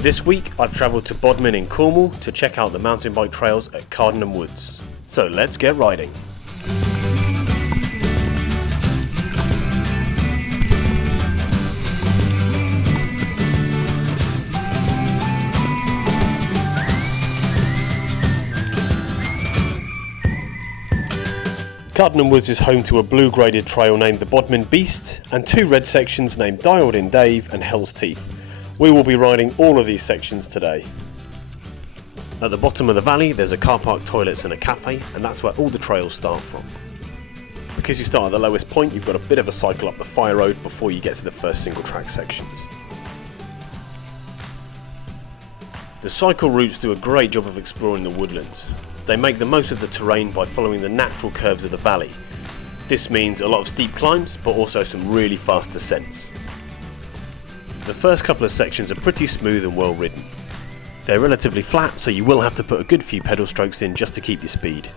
This week I've travelled to Bodmin in Cornwall to check out the mountain bike trails at Cardinham Woods. So let's get riding. Cardinham Woods is home to a blue graded trail named the Bodmin Beast and two red sections named Dialed in Dave and Hell's Teeth. We will be riding all of these sections today. At the bottom of the valley there's a car park, toilets and a cafe, and that's where all the trails start from. Because you start at the lowest point, you've got a bit of a cycle up the fire road before you get to the first single track sections. The cycle routes do a great job of exploring the woodlands. They make the most of the terrain by following the natural curves of the valley. This means a lot of steep climbs, but also some really fast descents. The first couple of sections are pretty smooth and well ridden. They're relatively flat, so you will have to put a good few pedal strokes in just to keep your speed.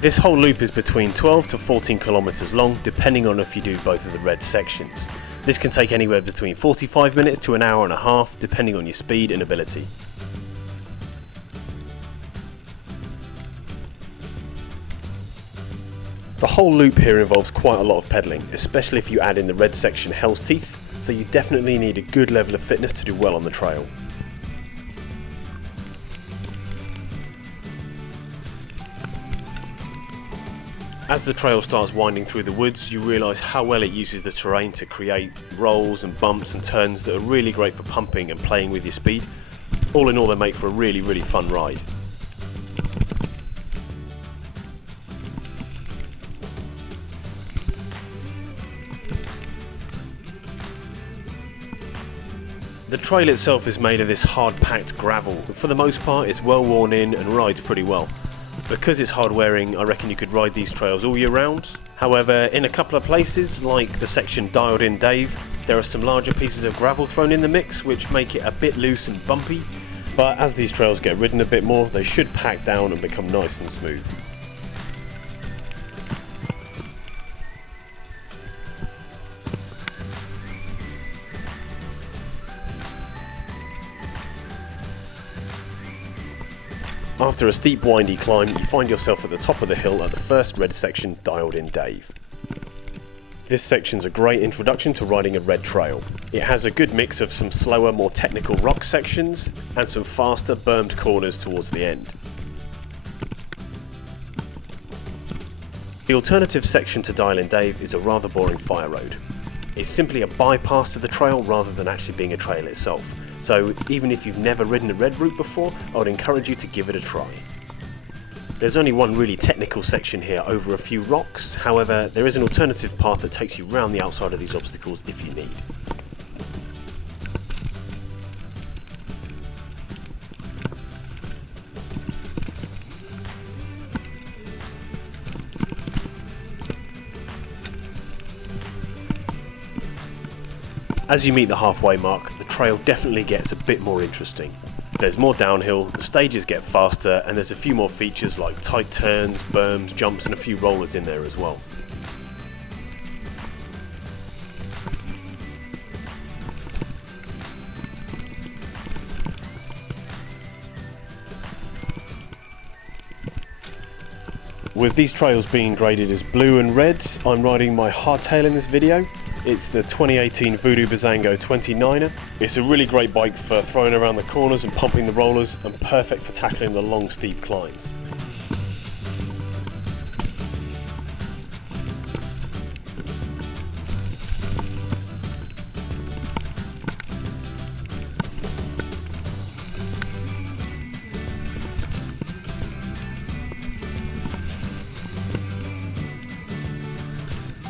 This whole loop is between 12 to 14 kilometers long, depending on if you do both of the red sections. This can take anywhere between 45 minutes to an hour and a half, depending on your speed and ability. The whole loop here involves quite a lot of pedalling, especially if you add in the red section Hell's Teeth, so you definitely need a good level of fitness to do well on the trail. As the trail starts winding through the woods, you realise how well it uses the terrain to create rolls and bumps and turns that are really great for pumping and playing with your speed. All in all, they make for a really fun ride. The trail itself is made of this hard-packed gravel, but for the most part it's well worn in and rides pretty well. Because it's hard wearing, I reckon you could ride these trails all year round. However, in a couple of places, like the section Dialed in Dave, there are some larger pieces of gravel thrown in the mix which make it a bit loose and bumpy, but as these trails get ridden a bit more, they should pack down and become nice and smooth. After a steep windy climb, you find yourself at the top of the hill at the first red section, Dialed in Dave. This section's a great introduction to riding a red trail. It has a good mix of some slower, more technical rock sections and some faster, bermed corners towards the end. The alternative section to Dialed in Dave is a rather boring fire road. It's simply a bypass to the trail rather than actually being a trail itself. So even if you've never ridden a red route before, I would encourage you to give it a try. There's only one really technical section here over a few rocks, however there is an alternative path that takes you round the outside of these obstacles if you need. As you meet the halfway mark, the trail definitely gets a bit more interesting. There's more downhill, the stages get faster, and there's a few more features like tight turns, berms, jumps and a few rollers in there as well. With these trails being graded as blue and red, I'm riding my hardtail in this video. It's the 2018 Voodoo Bazango 29er. It's a really great bike for throwing around the corners and pumping the rollers, and perfect for tackling the long steep climbs.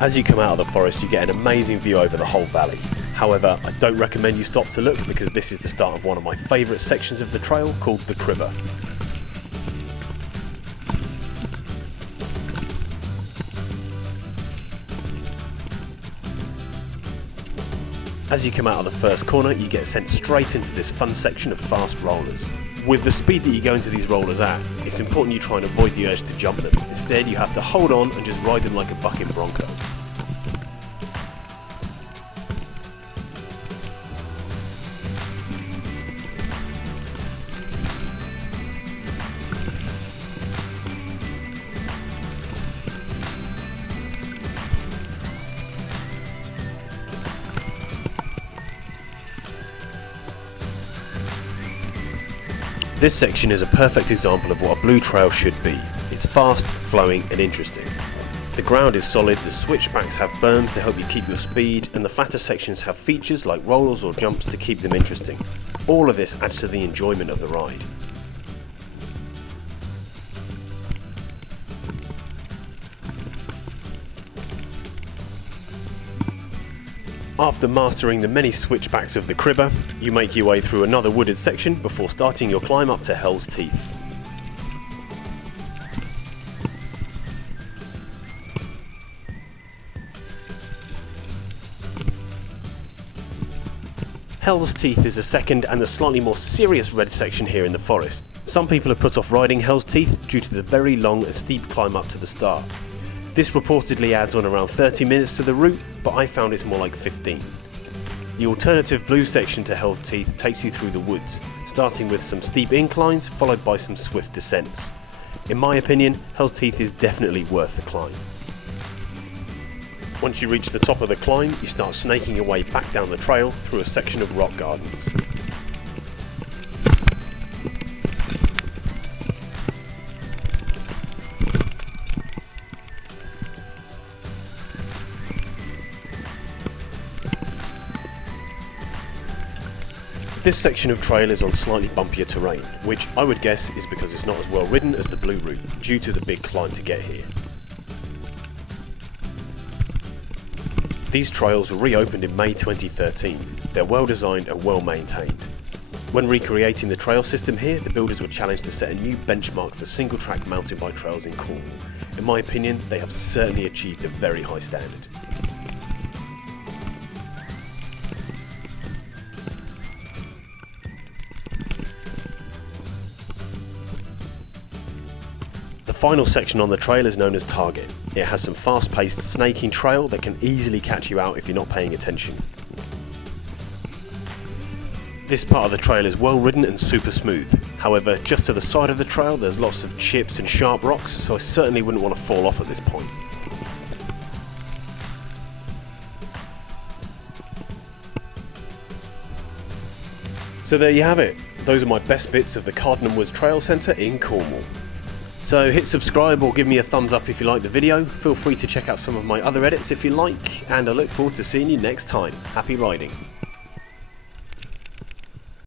As you come out of the forest, you get an amazing view over the whole valley. However, I don't recommend you stop to look because this is the start of one of my favourite sections of the trail called the Cribber. As you come out of the first corner, you get sent straight into this fun section of fast rollers. With the speed that you go into these rollers at, it's important you try and avoid the urge to jump them. Instead, you have to hold on and just ride them like a bucking bronco. This section is a perfect example of what a blue trail should be. It's fast, flowing and interesting. The ground is solid, the switchbacks have berms to help you keep your speed, and the flatter sections have features like rollers or jumps to keep them interesting. All of this adds to the enjoyment of the ride. After mastering the many switchbacks of the Cribber, you make your way through another wooded section before starting your climb up to Hell's Teeth. Hell's Teeth is a second and a slightly more serious red section here in the forest. Some people have put off riding Hell's Teeth due to the very long and steep climb up to the start. This reportedly adds on around 30 minutes to the route, but I found it's more like 15. The alternative blue section to Hell's Teeth takes you through the woods, starting with some steep inclines followed by some swift descents. In my opinion, Hell's Teeth is definitely worth the climb. Once you reach the top of the climb, you start snaking your way back down the trail through a section of rock gardens. This section of trail is on slightly bumpier terrain, which I would guess is because it's not as well ridden as the blue route, due to the big climb to get here. These trails were reopened in May 2013. They're well designed and well maintained. When recreating the trail system here, the builders were challenged to set a new benchmark for single track mountain bike trails in Cornwall. In my opinion, they have certainly achieved a very high standard. The final section on the trail is known as Target. It has some fast-paced snaking trail that can easily catch you out if you're not paying attention. This part of the trail is well ridden and super smooth. However, just to the side of the trail there's lots of chips and sharp rocks, so I certainly wouldn't want to fall off at this point. So there you have it. Those are my best bits of the Cardinham Woods Trail Centre in Cornwall. So hit subscribe or give me a thumbs up if you like the video. Feel free to check out some of my other edits if you like, and I look forward to seeing you next time. Happy riding.